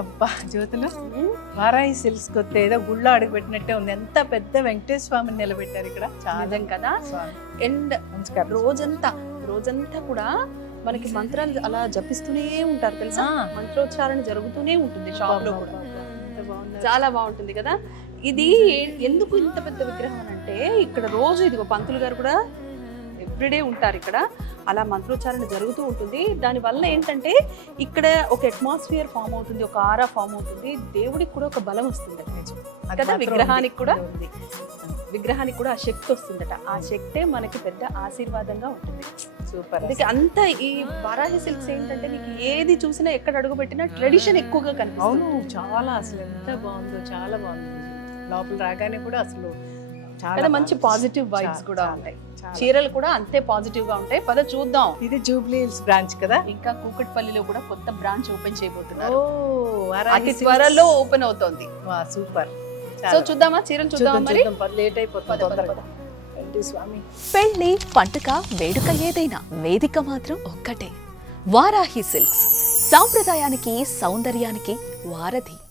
అబ్బా జ్యోతులు వారాయి సిల్క్స్ కొత్త ఏదో గుళ్ళో అడుగు పెట్టినట్టే ఉంది. ఎంత పెద్ద వెంకటేశ్వర స్వామిని నిలబెట్టారు ఇక్కడ. చాలా కదా. అండ్ నమస్కారం. రోజంతా కూడా మనకి మంత్రాలు అలా జపిస్తూనే ఉంటారు తెలుసా. మంత్రోచ్చారణ జరుగుతూనే ఉంటుంది షాప్ లో కూడా. చాలా బాగుంటుంది కదా. ఇది ఎందుకు ఇంత పెద్ద విగ్రహం అని అంటే ఇక్కడ రోజు ఇదిగో పంతులు గారు కూడా ఎవ్రీడే ఉంటారు ఇక్కడ. అలా మంత్రోచ్చారణ జరుగుతూ ఉంటుంది. దానివల్ల ఏంటంటే ఇక్కడ ఒక అట్మాస్ఫియర్ ఫామ్ అవుతుంది, ఒక ఆరా ఫామ్ అవుతుంది. దేవుడికి కూడా ఒక బలం వస్తుంది కదా. విగ్రహానికి కూడా ఆ శక్తి వస్తుందట. ఆ శక్తే మనకి పెద్ద ఆశీర్వాదంగా ఉంటుంది. సూపర్. అందుకే అంత ఈ వారాహి సిల్క్స్ ఏంటంటే నీకు ఏది చూసినా ఎక్కడ అడుగు పెట్టినా ట్రెడిషన్ ఎక్కువగా కనిపిస్తుంది. అవును, చాలా అసలు ఎంత బాగుందో, చాలా బాగుంది. లోపల రాగానే కూడా అసలు చాలా మంచి పాజిటివ్ వైబ్స్ కూడా ఉంటాయి. చీరలు కూడా అంతే పాజిటివ్ గా ఉంటాయి. పద చూద్దాం. ఇది జూబ్లీ హిల్స్ బ్రాంచ్ కదా. ఇంకా కూకట్పల్లిలో కూడా కొత్త బ్రాంచ్ ఓపెన్ చేయబోతున్నారు. వారాహి అతి త్వరలో ఓపెన్ అవుతోంది. సూపర్. సో చూద్దామా, చీరలు చూద్దామా మరి. లేట్ అయిపోతుంది. స్వామి పెళ్లి, పండుగ, వేడుక ఏదైనా వేదిక మాత్రం ఒక్కటే. వారాహి సిల్క్స్, సాంప్రదాయానికి సౌందర్యానికి వారధి.